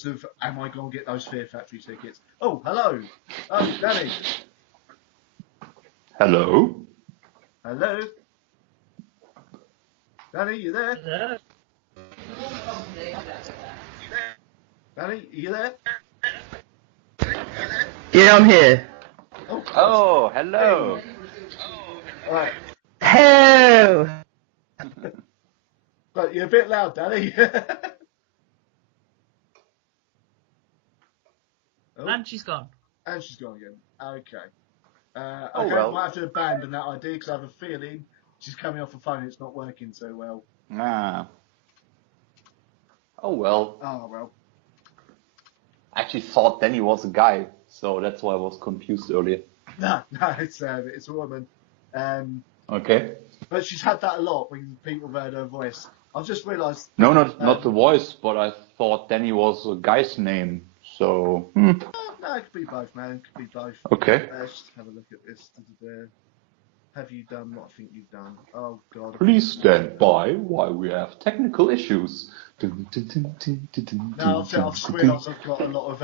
sense of, am I going to get those Fear Factory tickets? Oh, hello. Oh, Danny. Hello? Hello? Danny, you there? Yeah. Danny, are you there? Yeah, I'm here. Oh, hello. Right. Hello. But you're a bit loud, Danny. Oh, And she's gone. and she's gone again. Okay. Oh, Okay, well. I might have to abandon that idea because I have a feeling she's coming off the phone. It's not working so well. Ah. Oh, well. Oh, well. I actually thought Danny was a guy, so that's why I was confused earlier. No, it's a woman. Okay. But she's had that a lot when people have heard her voice. I've just realised. No, not the voice, but I thought Danny was a guy's name, so... No, it could be both, man. It could be both. Okay. Let's just have a look at this. Have you done what I think you've done? Oh, God. Please stand by while we have technical issues. No, I've just realised I've got a lot of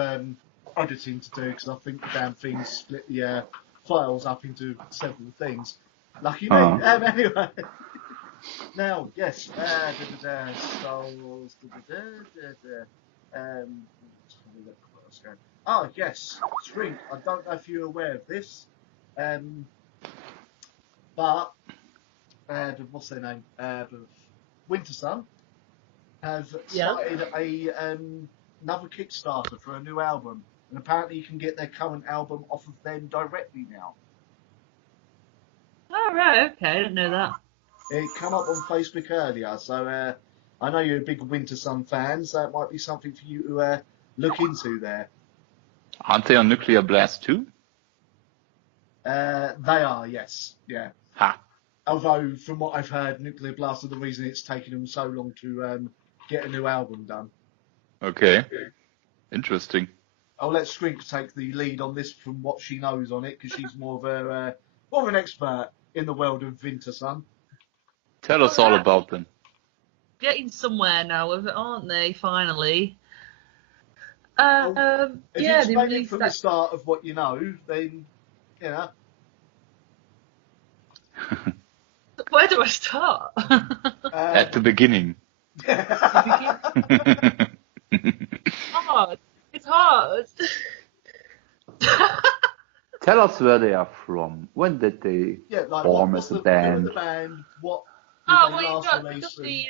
editing to do because I think the damn thing split the files up into several things. Lucky me. Anyway. Now, yes. Souls. Ah, yes. Shrink. I don't know if you're aware of this. But what's their name? Winter Sun have started another Kickstarter for a new album, and apparently you can get their current album off of them directly now. Oh, right, okay, I didn't know that. It came up on Facebook earlier, so I know you're a big Winter Sun fan, so it might be something for you to look into there. Aren't they on Nuclear Blast too? They are, yes, yeah. Ha. Although, from what I've heard, Nuclear Blast are the reason it's taken them so long to get a new album done. Okay. Interesting. I'll let Skrinkles take the lead on this from what she knows on it, because she's more of an expert in the world of Winter Sun. Tell us all about them. Getting somewhere now with it, aren't they, finally? If you yeah, they explain it released from that... the start of what you know, then, you know. Where do I start? At the beginning. Hard. It's hard. Tell us where they are from. When did they form as a band? The band? What did Oh, they well, you last got release? the...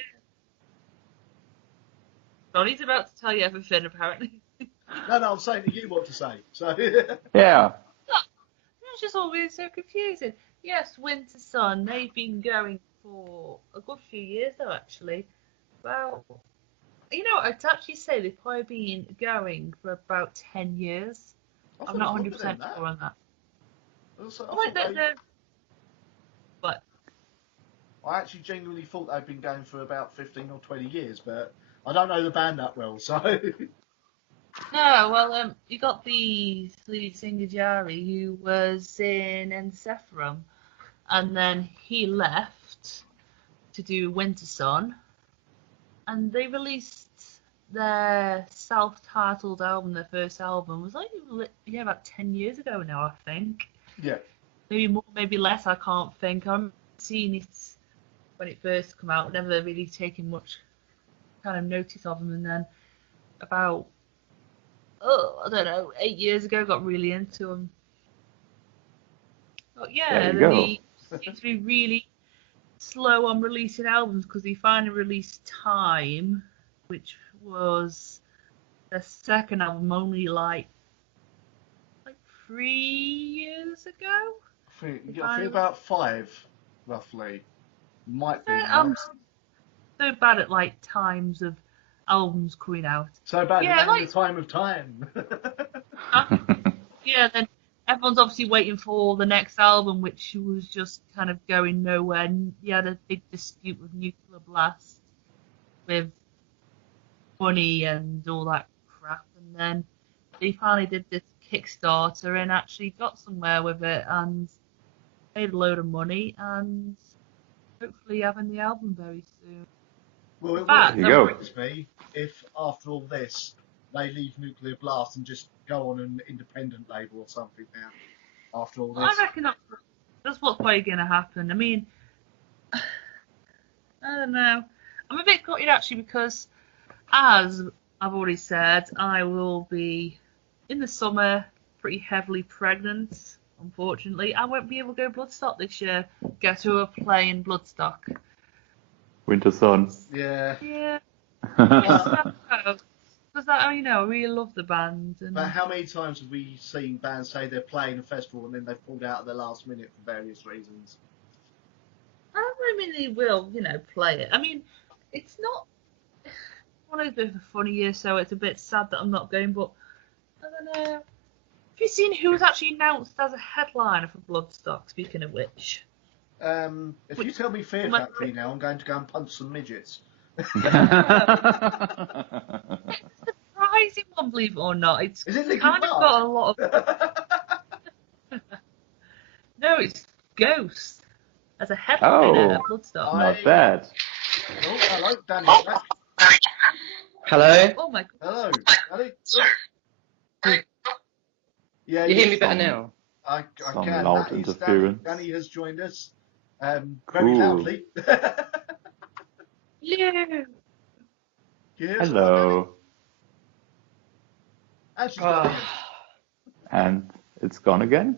Donnie's about to tell you everything, apparently. No, I'm saying that you want to say. So Yeah. It's just all really so confusing. Yes, Winter Sun, they've been going for a good few years, though, actually. Well, you know, I'd actually say they've probably been going for about 10 years. I'm not 100% sure on that. But I actually genuinely thought they'd been going for about 15 or 20 years, but I don't know the band that well, so... No, well, you got the lead singer Jari, who was in Encephalon, and then he left to do Winter Sun, and they released their self-titled album, their first album, was like, about 10 years ago now, I think. Yeah. Maybe more, maybe less, I can't think. I've seen it when it first came out, never really taken much kind of notice of them, and then about... I don't know, 8 years ago, got really into them. But yeah, they seem to be really slow on releasing albums because they finally released Time, which was their second album only like 3 years ago. I think about 5, roughly. Might be. I'm so bad at like times of albums coming out. So bad like the time of time. Yeah, then everyone's obviously waiting for the next album, which was just kind of going nowhere. And he had a big dispute with Nuclear Blast, with money and all that crap. And then they finally did this Kickstarter and actually got somewhere with it and made a load of money and hopefully having the album very soon. Well, it But, wouldn't surprise me if after all this, they leave Nuclear Blast and just go on an independent label or something now. After all I this, reckon that's what's probably going to happen. I mean, I don't know. I'm a bit gutted actually because, as I've already said, I will be in the summer pretty heavily pregnant. Unfortunately, I won't be able to go Bloodstock this year. Guess who are playing Bloodstock? Winter Sun. yeah. Yeah, But, because I really love the band. And but how many times have we seen bands say they're playing a festival and then they've pulled out at the last minute for various reasons? I mean, they will, play it. I mean, it's not one of those bit of a funny year, so it's a bit sad that I'm not going. But I don't know. Have you seen who was actually announced as a headliner for Bloodstock? Speaking of which, If you tell me Fear Factory now, I'm going to go and punch some midgets. it's a surprising one, believe it or not. It's Is it Linkin kind of Park? got a lot of. No, it's Ghost as a headliner at Bloodstock. Not bad. Oh, hello, Danny's back. Hello? Oh my god! Hello, Danny. Yeah, You hear me better now? I Some can. loud That is interference. Danny has joined us very Cool. loudly. Yeah. Hello. And she's gone again. And it's gone again?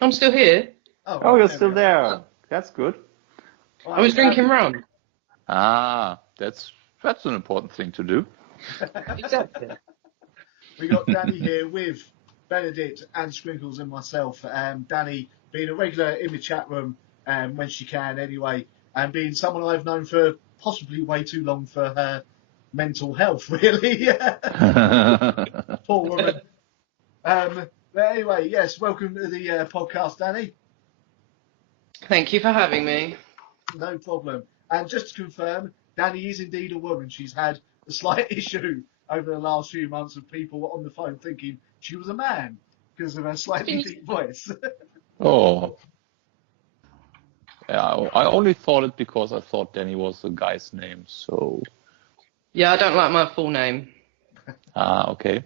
I'm still here. Oh, right, you're we still go. there. That's good. Right, I was drinking rum. Ah, that's an important thing to do. Exactly. We got Danny here with Benedikt and Skrinkles and myself. Danny being a regular in the chat room when she can anyway, and being someone I've known for possibly way too long for her mental health, really. Poor woman. But anyway, yes, welcome to the podcast, Danny. Thank you for having me. No problem. And just to confirm, Danny is indeed a woman. She's had a slight issue over the last few months of people on the phone thinking she was a man because of her slightly deep voice. Oh. Yeah, I only thought it because I thought Danny was a guy's name, so... Yeah, I don't like my full name. Ah, okay.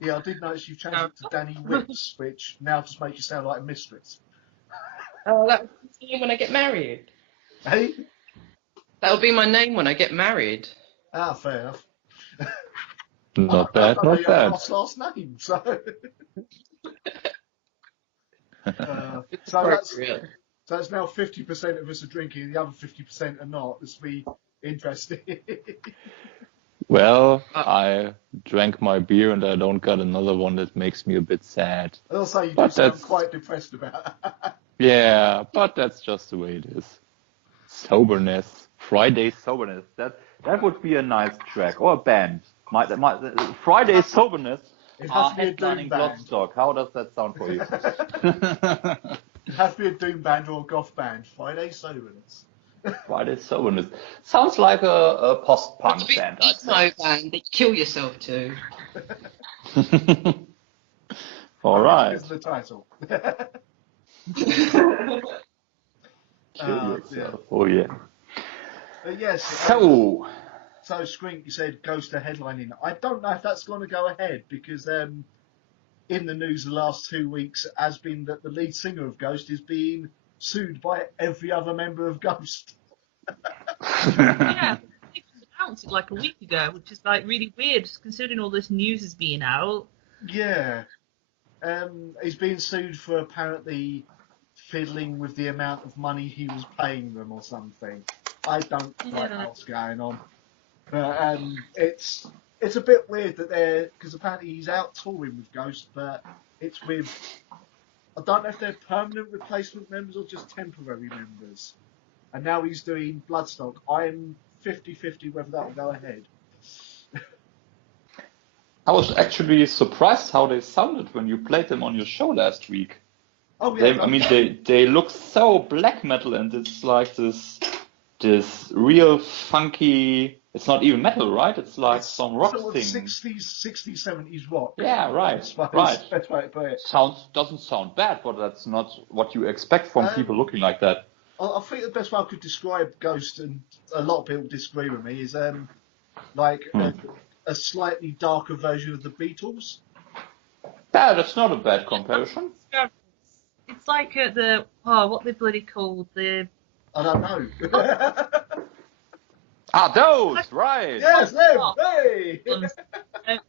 Yeah, I did notice you've changed it to Danny Wicks, which now just makes you sound like a mistress. Oh, that will be when I get married. Hey? That'll be my name when I get married. Ah, fair enough. Not bad, I not have bad. lost last name, so... It's so appropriate. that's now 50% of us are drinking, the other 50% are not. This will be interesting. Well, I drank my beer and I don't got another one. That makes me a bit sad. I'll say you do But sound that's- quite depressed about it. Yeah, but that's just the way it is. Soberness. Friday Soberness. That would be a nice track. Or a band. My Friday Soberness It are has to be a doom headlining band. Bloodstock. How does that sound for you? It has to be a doom band or a goth band. Friday Soberness. Friday Soberness. Sounds like a post-punk It's a band, big I'd say. emo band that you kill yourself to. All right. Is the title. Kill yourself. Yeah. Oh, yeah. But yes. So, Skrinkles, you said Ghost are headlining. I don't know if that's going to go ahead because in the news the last 2 weeks has been that the lead singer of Ghost is being sued by every other member of Ghost. Yeah, it was announced it like a week ago, which is like really weird considering all this news is being out. Yeah. He's being sued for apparently fiddling with the amount of money he was paying them or something. I don't quite know what's going on. But it's a bit weird that because apparently he's out touring with Ghost, but it's with, I don't know if they're permanent replacement members or just temporary members. And now he's doing Bloodstock. I'm 50-50 whether that will go ahead. I was actually surprised how they sounded when you played them on your show last week. Oh yeah, They look so black metal, and it's like this real funky. It's not even metal, right? It's like some rock sort of thing. 60s, 70s rock. Yeah, right, I suppose. right. Best way to put it. Doesn't sound bad, but that's not what you expect from people looking like that. I think the best way I could describe Ghost, and a lot of people disagree with me, is like a slightly darker version of the Beatles. Yeah, that's not a bad comparison. It's like what they bloody called the. I don't know. Those, right. Yes, them. Rock. Hey. Don't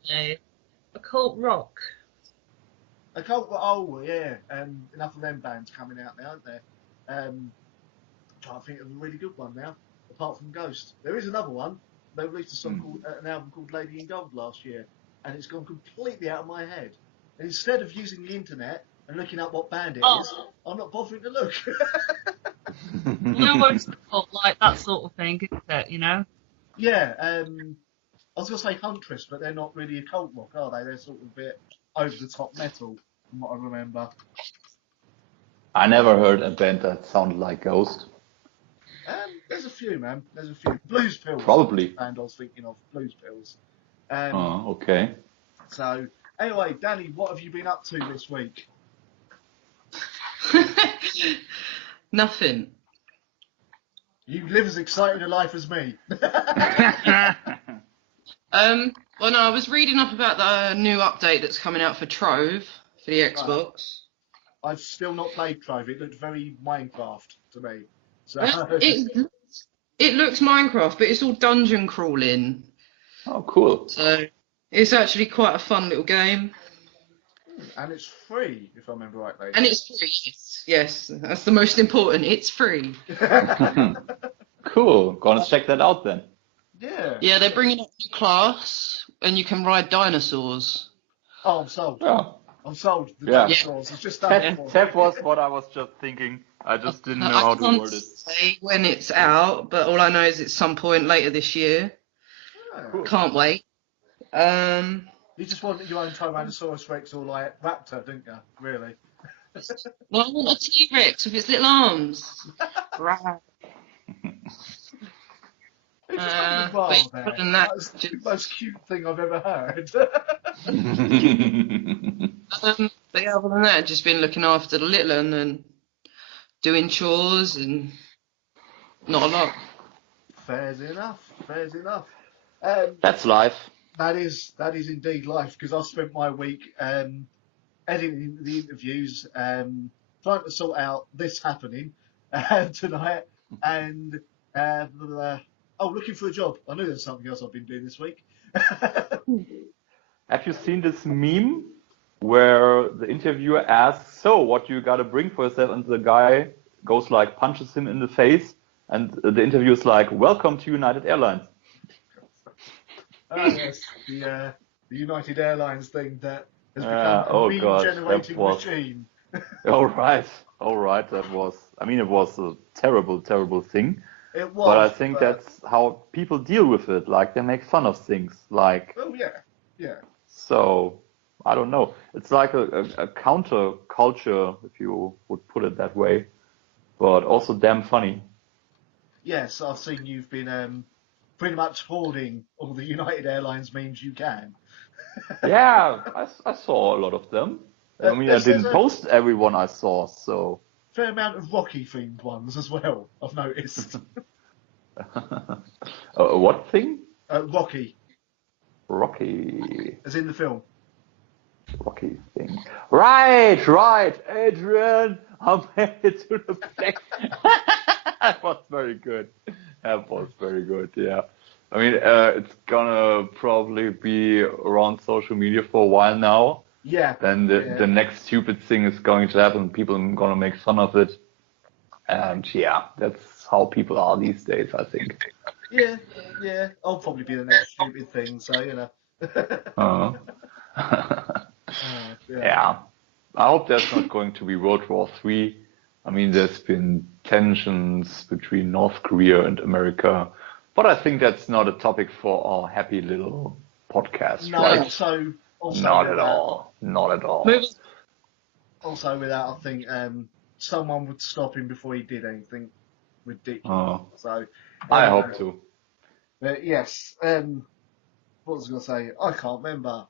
they? Occult rock. I can't. Oh yeah. Enough of them bands coming out now, aren't there? Trying to think of a really good one now. Apart from Ghost, there is another one. They released a song called an album called Lady in Gold last year, and it's gone completely out of my head. And instead of using the internet and looking up what band it is, I'm not bothering to look. No one's like that sort of thing, isn't it? You know. Yeah. I was gonna say Huntress, but they're not really a cult rock, are they? They're sort of a bit over the top metal, from what I remember. I never heard a band that sounded like Ghost. There's a few, man. There's a few. Blues Pills. Probably. And I was thinking of Blues Pills. Okay. So, anyway, Danny, what have you been up to this week? Nothing. You live as exciting a life as me. Well, no, I was reading up about the new update that's coming out for Trove for the Xbox. I've still not played Trove. It looked very Minecraft to me. So It looks Minecraft, but it's all dungeon crawling. Oh, cool. So it's actually quite a fun little game. And it's free, if I remember rightly. And it's free. Yes, that's the most important. It's free. Cool. Gonna check that out then. Yeah. Yeah, they're bringing up a new class, and you can ride dinosaurs. Oh, I'm sold. Oh. I'm sold. The Yeah. dinosaurs. It's just done. That was what I was just thinking. I just didn't know how I to can't word it. say when it's out, but all I know is it's some point later this year. Yeah. Can't wait. You just want your own Tyrannosaurus Rex or like Raptor, don't you? Really? Well, I want a T-Rex with its little arms. Right. Who just got the bar but there? other than that, That's the most cute thing I've ever heard. But yeah, other than that, I've just been looking after the little one and doing chores and not a lot. Fair's enough. Fair's enough. That's life. That is indeed life, because I spent my week editing the interviews, trying to sort out this happening tonight, and looking for a job. I knew there's something else I've been doing this week. Have you seen this meme where the interviewer asks, "So, what you gotta bring for yourself?" And the guy goes like, punches him in the face, and the interviewer's like, "Welcome to United Airlines." Yes, the United Airlines thing that has become a meme-generating machine. All right. That was. I mean, it was a terrible, terrible thing. It was. But I think that's how people deal with it. Like they make fun of things. Like. Oh yeah. So I don't know. It's like a counter culture, if you would put it that way, but also damn funny. Yes, I've seen you've been pretty much hoarding all the United Airlines memes you can. Yeah, I saw a lot of them. I mean, I didn't post every one I saw, so. Fair amount of Rocky themed ones as well, I've noticed. What thing? Rocky. Rocky. As in the film. Rocky thing. Right, Adrian, I made it to the place. That was very good. Yeah. I mean, it's gonna probably be around social media for a while now. Yeah. Then the next stupid thing is going to happen. People are gonna make fun of it. And yeah, that's how people are these days, I think. Yeah. I'll probably be the next stupid thing, so, you know. Yeah. I hope there's not going to be World War III. I mean, there's been tensions between North Korea and America, but I think that's not a topic for our happy little podcast, No, right? also Not at all. Also, without, I think, someone would stop him before he did anything ridiculous. So I hope to. Yes. What was I going to say? I can't remember.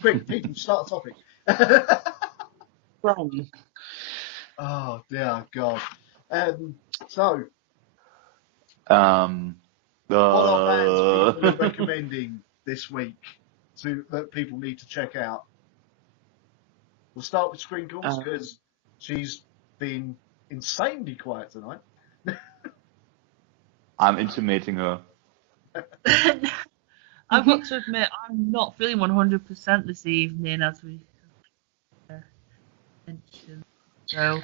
Quick, people, start a topic. Wrong. Oh dear God. What are bands people are recommending this week that people need to check out? We'll start with Skrinkles because she's been insanely quiet tonight. I'm intimating her. I've got to admit, I'm not feeling 100% this evening, as we mentioned. So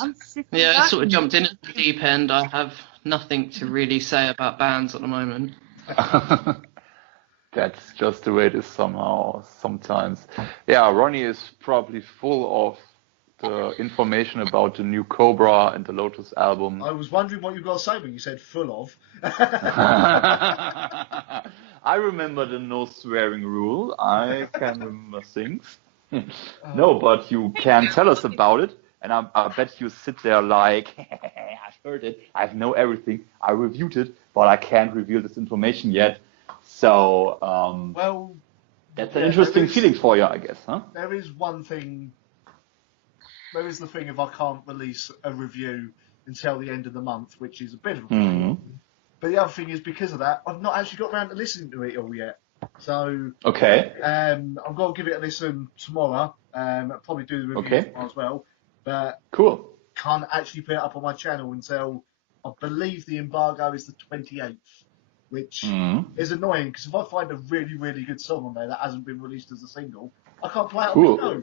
I'm sitting Yeah, I back sort of and- jumped in at the deep end. I have nothing to really say about bands at the moment. That's just the way it is sometimes. Yeah, Ronnie is probably full of the information about the new Cobra and the Lotus album. I was wondering what you got to say when you said full of. I remember the no swearing rule. I can remember things. No, but you can tell us about it. And I bet you sit there like, I've heard it, I know everything, I reviewed it, but I can't reveal this information yet. So, Well, that's an interesting feeling for you, I guess, huh? there is one thing. There is the thing if I can't release a review until the end of the month, which is a bit of a problem. But the other thing is, because of that, I've not actually got around to listening to it all yet. So, Okay. I'm going to give it a listen tomorrow. I'll probably do the review tomorrow as well. But Cool. can't actually put it up on my channel until I believe the embargo is the 28th, which is annoying because if I find a really, really good song on there that hasn't been released as a single, I can't play it on the show.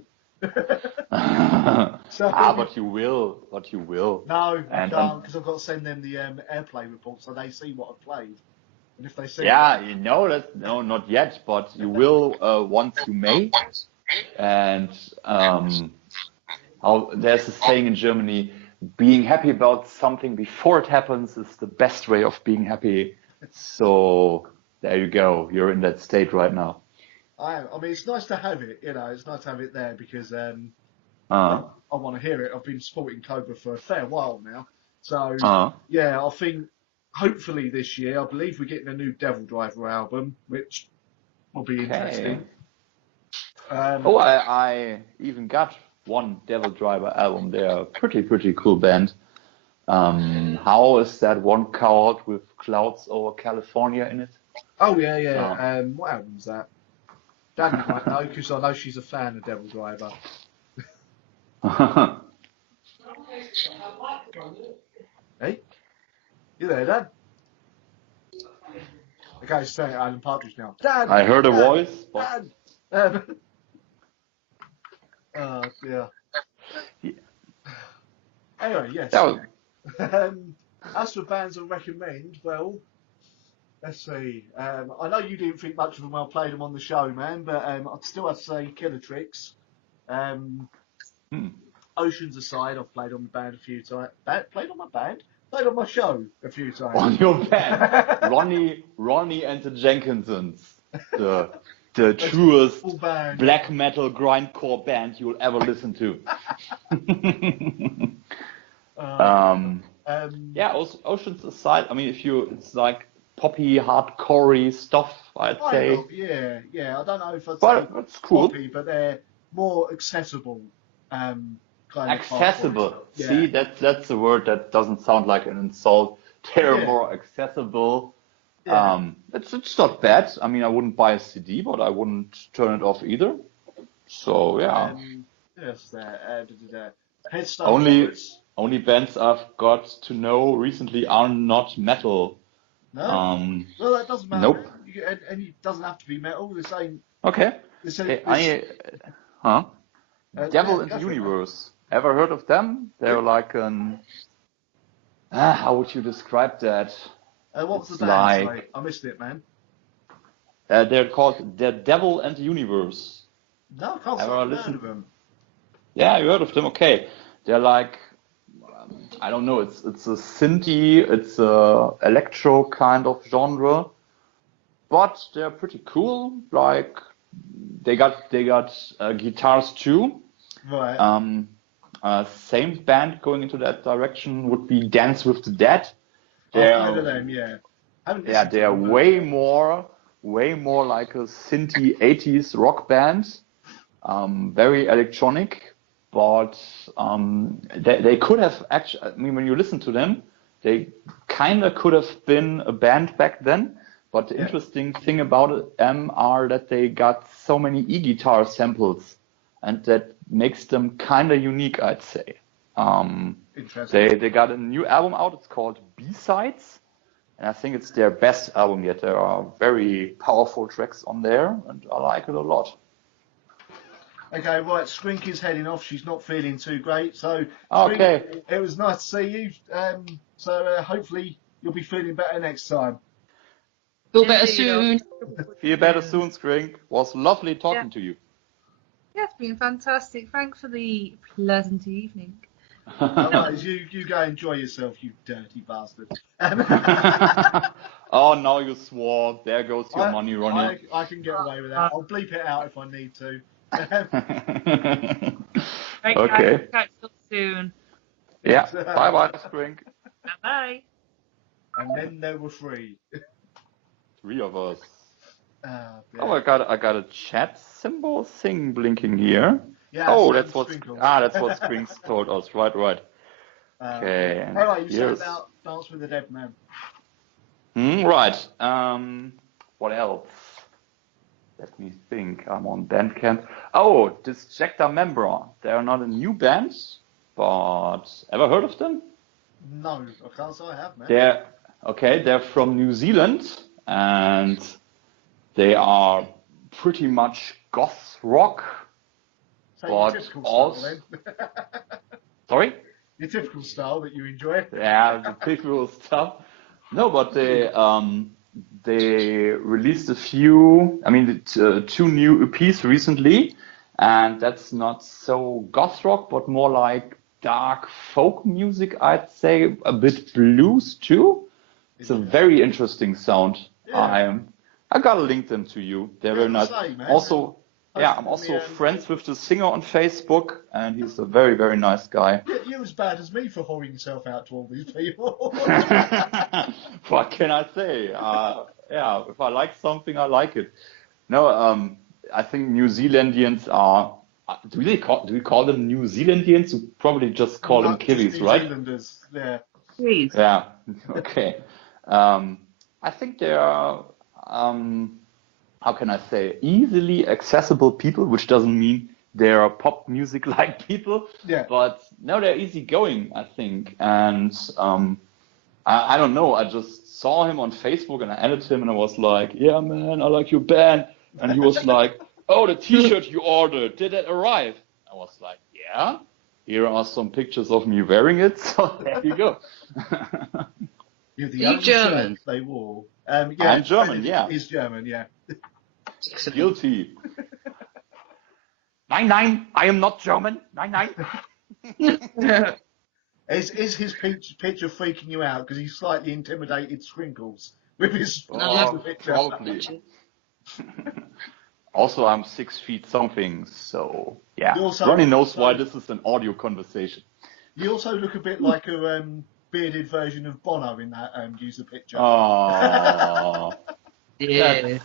But you will. No, I can't because I've got to send them the airplay report so they see what I've played. And if they see no, not yet, but you will once you may. And there's a saying in Germany, being happy about something before it happens is the best way of being happy. So there you go. You're in that state right now. I mean, it's nice to have it. It's nice to have it there because I want to hear it. I've been supporting Cobra for a fair while now. So, I think hopefully this year, I believe we're getting a new Devil Driver album, which will be interesting. I even got one Devil Driver album. They're a pretty cool band. How is that one called with clouds over California in it? Oh, yeah. What album's that? Danni might know, because I know she's a fan of Devil Driver. Hey? You there, Dan? The guy's saying Alan Partridge now. Dan! I heard a voice. Dan! Yeah. Anyway, yes. As for bands I recommend, well, let's see. I know you didn't think much of them when I played them on the show, man, but I'd still have to say Killer Tricks. Oceans Aside, I've played on my band a few times. Played on my show a few times. On your band, Ronnie and the Jenkinsons, the truest black metal grindcore band you'll ever listen to. Oceans Aside. I mean, it's like poppy, hardcore stuff, I'd say. Yeah. I don't know if I'd say that's cool. poppy, but they're more accessible. Accessible. See, that's a word that doesn't sound like an insult. They're more accessible. It's not bad. I mean, I wouldn't buy a CD, but I wouldn't turn it off either. So yeah. Only bands I've got to know recently are not metal. No. Well, that doesn't matter. Nope. And it doesn't have to be metal. The same. Okay. Devil in the Universe. Ever heard of them? They're like an. How would you describe that? What was the band? Sorry, I missed it, man. They're called The Devil and the Universe. No, I can't say I've heard of them. Yeah, you heard of them? Okay. They're like, I don't know, it's a synthy, it's a electro kind of genre. But they're pretty cool. Like, they got guitars too. Right. Same band going into that direction would be Dance with the Dead. I've heard of them, yeah. They are way more like a synthy 80s rock band. Very electronic, but they could have actually. I mean, when you listen to them, they kind of could have been a band back then. But the interesting thing about them are that they got so many e-guitar samples, and that makes them kind of unique, I'd say. Interesting. They got a new album out. It's called B-Sides, and I think it's their best album yet. There are very powerful tracks on there, and I like it a lot. Okay, right. Skrinkles is heading off. She's not feeling too great. So, Okay. It was nice to see you. So hopefully you'll be feeling better next time. Feel better soon. Feel better soon, Skrinkles. Was lovely talking to you. Yeah, it's been fantastic. Thanks for the pleasant evening. Otherwise, you go enjoy yourself, you dirty bastard. Oh, now you swore. There goes your money, Ronnie. I can get away with that. I'll bleep it out if I need to. Right, Okay. guys, catch up soon. Yeah. Bye-bye, Skrinkles. Bye. And then there were 3. 3 of us. Yeah. Oh, I got a chat symbol thing blinking here. Yeah, Oh, that's that's what Skrinkles. Skrinkles told us. Right. Okay. All right, you said Here's- about Dance with the Dead Man. Right. What else? Let me think. I'm on Bandcamp. Oh, Disjecta Membra. They're not a new band, but ever heard of them? No, I can't say I have, man. They're from New Zealand, and they are pretty much goth rock. So your but typical also- style, then. Sorry? Your typical style that you enjoy. Yeah, the typical stuff. No, but they released two new EPs recently, and that's not so goth rock, but more like dark folk music, I'd say, a bit blues too. It's a very interesting sound. Yeah. I gotta link them to you. They're very nice. Say, man. Also, I'm also friends with the singer on Facebook, and he's a very, very nice guy. You're as bad as me for whoring yourself out to all these people. What can I say? If I like something, I like it. No, I think New Zealandians are. Do we call them New Zealandians? We probably just call them Not just Kiwis, New right? Zealanders, yeah. Please. Yeah. Okay. I think they are. How can I say, easily accessible people, which doesn't mean they're pop music like people. Yeah. But no, they're easygoing, I think. And I don't know, I just saw him on Facebook and I added him and I was like, yeah, man, I like your band. And he was like, oh, the t-shirt you ordered, did it arrive? I was like, yeah, here are some pictures of me wearing it. So there you go. You're the You only German? shirt they wore. I'm German, yeah. He's German, yeah. Guilty. Nein, I am not German. Nein. Is his picture freaking you out because he slightly intimidated Skrinkles with his picture? Probably. Also, I'm 6 feet something, so yeah. Ronnie knows why this is an audio conversation. You also look a bit like a bearded version of Bono in that user picture. Oh, Yeah.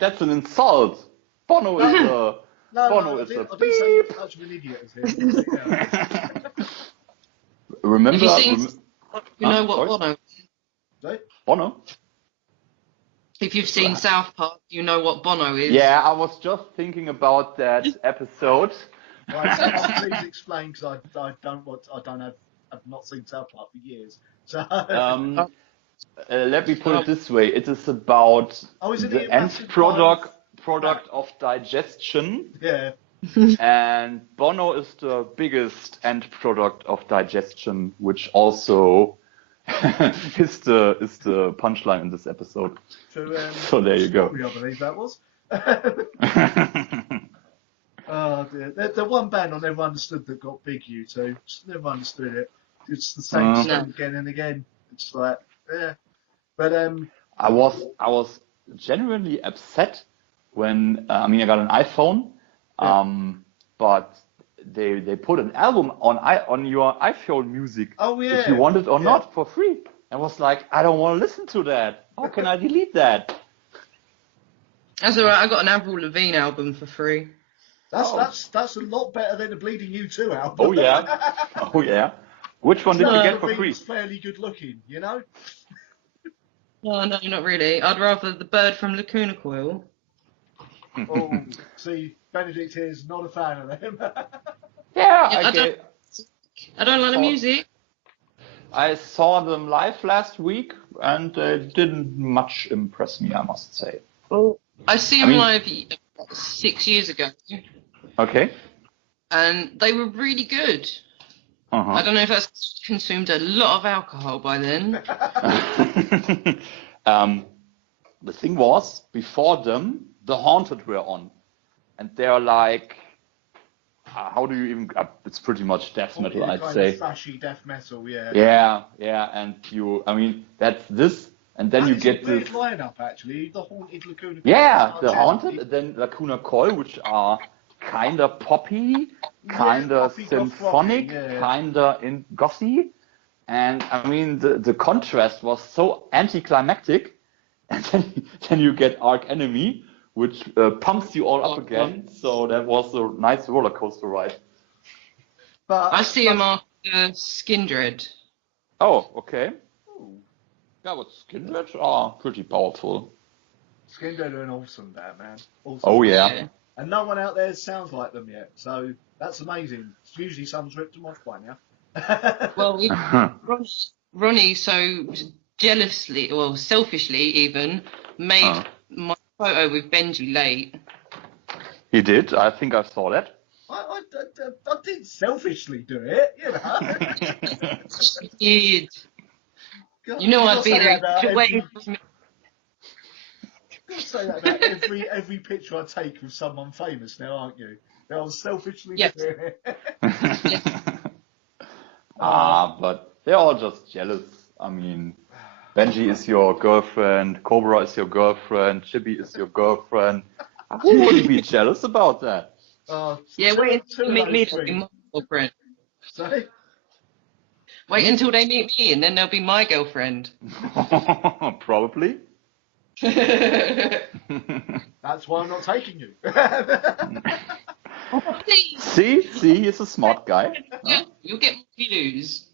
that's an insult. Bono is a. Bono I is didn't a say you're beep. such of an idiot as him. Yeah. Remember? Have you seen? You know what sorry? Bono? Sorry? Bono? If you've seen South Park, you know what Bono is. Yeah, I was just thinking about that episode. Right, so please explain because I've not seen South Park for years. So Let me put it this way: it is about isn't the it end massive product of digestion, yeah. and Bono is the biggest end product of digestion, which also is the punchline in this episode. So there you go. I believe that was. Oh dear. The one band I never understood that got big, U2. Just never understood it. It's the same song again and again. It's like, yeah. But I was genuinely upset when I got an iPhone, but they put an album on your iPhone music if you want it or not for free. I was like, I don't want to listen to that. How can I delete that? That's alright. I got an Avril Lavigne album for free. that's a lot better than the Bleeding U2 album. Oh yeah, Which one did you get for Being free? fairly good looking, you know? No, not really. I'd rather the bird from Lacuna Coil. Oh, see, Benedikt here is not a fan of them. Yeah, I don't like the music. I saw them live last week, and they didn't much impress me, I must say. Well, I see them live 6 years ago, Okay. and they were really good. I don't know if that's consumed a lot of alcohol by then. The thing was, before them, the Haunted were on, and they're like, how do you even? It's pretty much death metal, I'd say. Thrashy death metal, yeah. Yeah, and that's this, and then you get this weird this. lineup actually. The Haunted, Lacuna Coil. Yeah, the Haunted, and then Lacuna Coil, which are kinda poppy, kinda symphonic, kinda in gothy, and I mean the contrast was so anticlimactic, and then you get Arch Enemy, which pumps you all up again. So that was a nice roller coaster ride. But I see him after Skindred. Oh, okay. Yeah, but Skindred are pretty powerful. Skindred are an awesome band, man. Awesome. Oh yeah. And no one out there sounds like them yet, so that's amazing. Usually someone's ripped them off by now. Well, Ronnie so jealously, well, selfishly even, made my photo with Benji late. He did. I think I saw that. I didn't selfishly do it, you know. He did. God, You know I'd be there. You say that about every picture I take with someone famous now, aren't you? That I was selfishly doing it. But they're all just jealous. I mean, Benji is your girlfriend, Cobra is your girlfriend, Chibi is your girlfriend. Who wouldn't be jealous about that? Wait until they meet me, they'll be my girlfriend. Sorry? Wait until they meet me, and then they'll be my girlfriend. Probably. That's why I'm not taking you. See, he's a smart guy. You'll get views.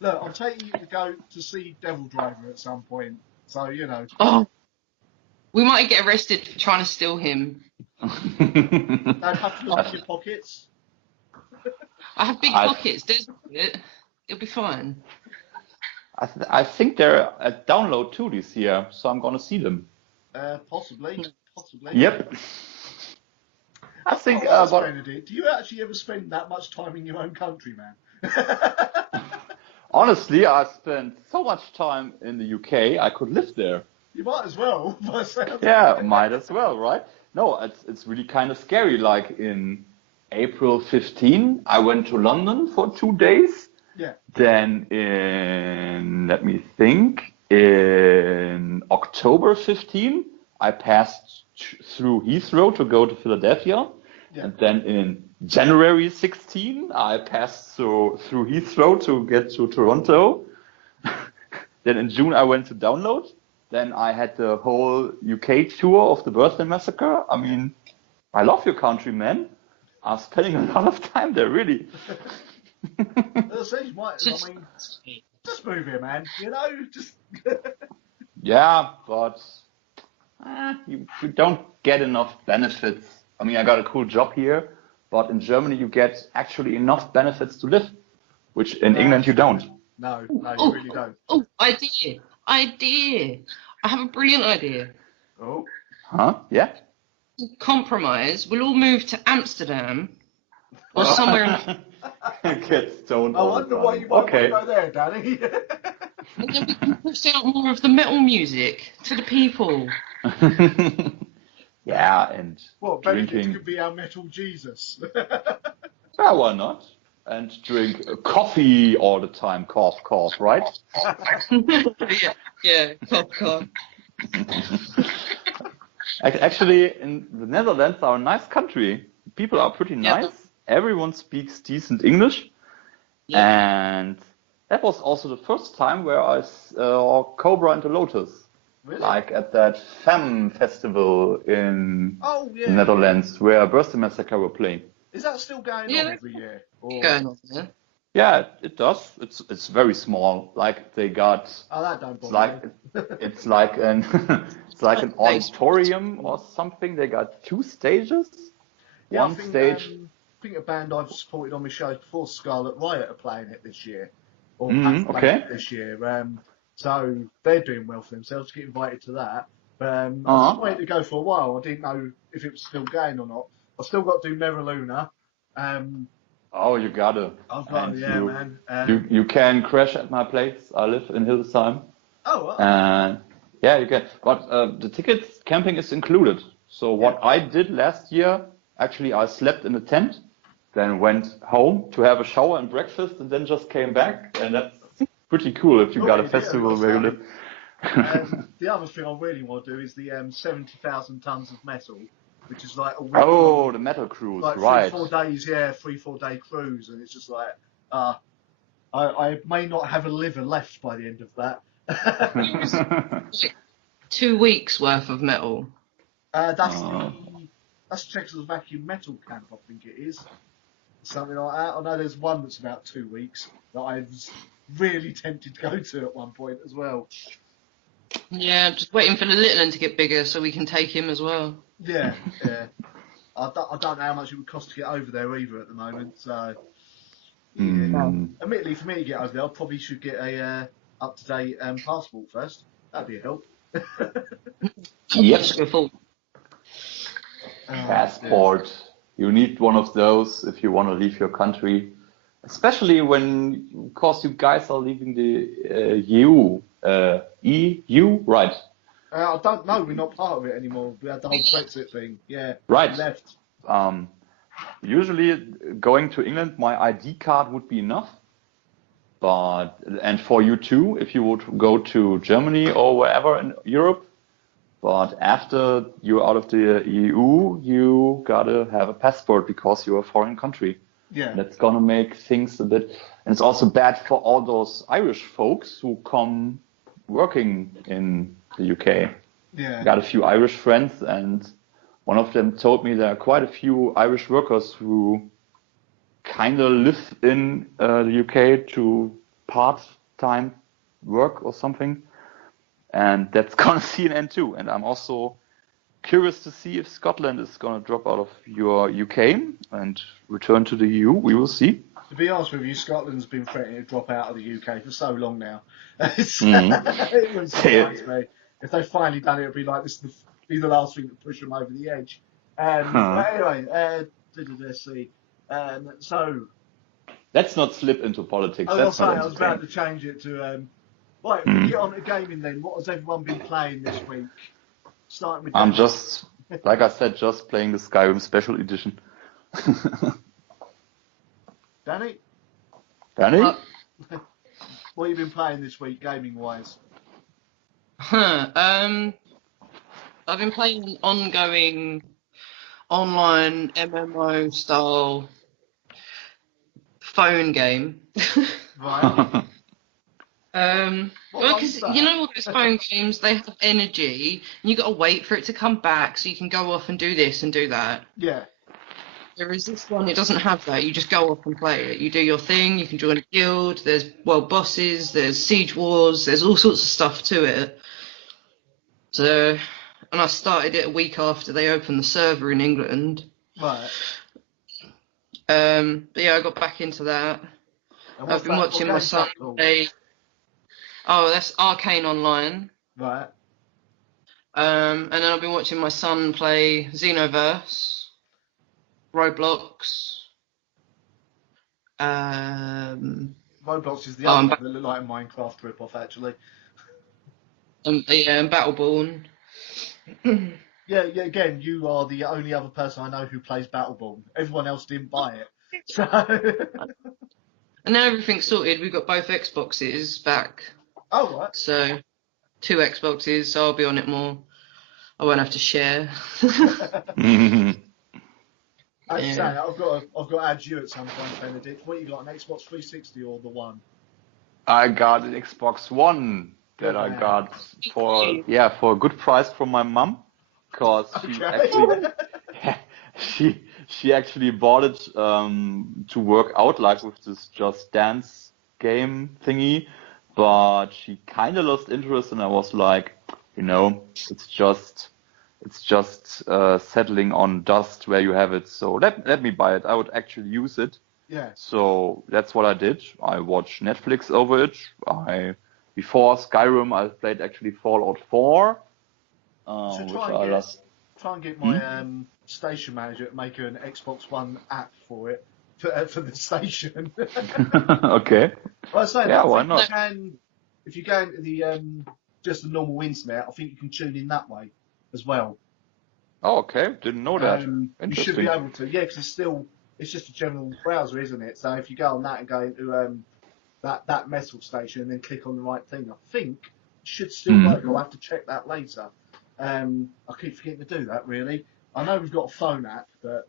Look, I'm taking you to go to see Devil Driver at some point, so you know. Oh, we might get arrested for trying to steal him. Don't have to look in your pockets. I have big pockets. It'll be fine. I think they're at Download too this year, so I'm gonna see them. Possibly. Yep. I think. Benedikt, do you actually ever spend that much time in your own country, man? Honestly, I spent so much time in the UK. I could live there. You might as well. Yeah, might as well, right? No, it's really kind of scary. Like in April 15, I went to London for 2 days. Yeah. Then in October 15, I passed through Heathrow to go to Philadelphia. Yeah. And then in January 16, I passed through Heathrow to get to Toronto. Then in June, I went to Download. Then I had the whole UK tour of the Birthday Massacre. I mean, I love your country, man. I'm spending a lot of time there, really. Just move here, man. You know, just. Yeah, but you don't get enough benefits. I mean, I got a cool job here, but in Germany you get actually enough benefits to live, which in England you don't. No, you really don't. Oh, idea! I have a brilliant idea. Oh. Huh? Yeah? Compromise. We'll all move to Amsterdam or somewhere in... Get stoned. I wonder why you want to go there, Danny. And then we can push out more of the metal music to the people. Yeah, and Benedikt drinking. could be our metal Jesus. Yeah, why not? And drink coffee all the time. Cough, right? yeah, cough. Actually, in the Netherlands are a nice country. People are pretty nice. Yeah. Everyone speaks decent English. Yeah. And that was also the first time where I saw Cobra and the Lotus. Really? Like at that Femme festival in the Netherlands where Birthday Massacre were playing. Is that still going on every year? Going on, yeah. Yeah, it does. It's very small. Like they got. Oh, that don't It's bother like me. it's like an it's like an auditorium or something. They got 2 stages. Yeah, One stage. I think a band I've supported on my shows before, Scarlet Riot, are playing it this year, or have played Okay. it this year. So they're doing well for themselves to get invited to that. But I've Uh-huh. waited to go for a while. I didn't know if it was still going or not. I've still got to do Never Luna. Oh, you gotta. I've got, And yeah, man. you can crash at my place. I live in Hildesheim. Oh, well. And yeah, you can. But the tickets, camping is included. So what I did last year, actually, I slept in a tent, then went home to have a shower and breakfast, and then just came back. And that's pretty cool if you got a festival where you live. The other thing I really want to do is the 70,000 tons of metal, which is like a week Oh, the metal cruise, like right? 3-4 days, 3-4 day cruise, and it's just like I may not have a liver left by the end of that. 2 weeks worth of metal. That's Czechoslovakian metal camp, I think it is, something like that. I know there's one that's about 2 weeks that I was really tempted to go to at one point as well. Yeah, I'm just waiting for the little one to get bigger so we can take him as well. Yeah. I don't know how much it would cost to get over there either at the moment. So, admittedly, for me to get over there, I probably should get a up-to-date passport first. That'd be a help. Yep. Passport. You need one of those if you want to leave your country, especially when, of course, you guys are leaving the EU. EU, right? I don't know. We're not part of it anymore. We had the whole Brexit thing. Yeah. Right. We left. Usually, going to England, my ID card would be enough. And for you too, if you would go to Germany or wherever in Europe. But after you're out of the EU, you gotta have a passport because you're a foreign country. Yeah. That's gonna make things a bit. And it's also bad for all those Irish folks who come working in the UK. Yeah. Got a few Irish friends, and one of them told me there are quite a few Irish workers who kind of live in the UK to part-time work or something. And that's gonna see an end too. And I'm also curious to see if Scotland is gonna drop out of your UK and return to the EU. We will see. To be honest with you, Scotland's been threatening to drop out of the UK for so long now. It really surprised me. If they finally done it, it'd be like this would be the last thing to push them over the edge. But anyway, let's see. So let's not slip into politics. I was about to change it to right. We get on to gaming then. What has everyone been playing this week? Starting with I'm just, like I said, just playing the Skyrim Special Edition. Danny? Danny? What have you been playing this week, gaming-wise? I've been playing an ongoing online MMO style phone game. Right. Because you know all those phone games, they have energy, and you got to wait for it to come back so you can go off and do this and do that. Yeah. Whereas this one, it doesn't have that. You just go off and play it. You do your thing. You can join a guild. There's world bosses. There's siege wars. There's all sorts of stuff to it. So, and I started it a week after they opened the server in England. Right. But yeah, I got back into that. I've been watching my son play. Oh, that's Arcane Online. Right. And then I've been watching my son play Xenoverse, Roblox. Roblox is the other one that look like a Minecraft rip-off, actually. And Battleborn. Yeah, again, you are the only other person I know who plays Battleborn. Everyone else didn't buy it. So... And now everything's sorted. We've got both Xboxes back. Oh, right. So, 2 Xboxes, so I'll be on it more. I won't have to share. I'd say I've got to add you at some point, Benedikt. What you got, an Xbox 360 or the One? I got an Xbox One that I got for a good price from my mum, because she she actually bought it to work out like with this Just Dance game thingy, but she kind of lost interest, and I was like, it's just settling on dust where you have it. So let me buy it. I would actually use it. Yeah. So that's what I did. I watched Netflix over it. Before Skyrim, I played actually Fallout 4. So which try I and lost. get my station manager to make an Xbox One app for it for the station. Okay. Well, I say Yeah, that. why not? If you go into the just the normal internet, I think you can tune in that way as well. Oh, okay. Didn't know that. You should be Interesting. able to, yeah, because it's just a general browser, isn't it? So if you go on that and go into that metal station and then click on the right thing, I think it should still work. I'll have to check that later. I keep forgetting to do that, really. I know we've got a phone app, but...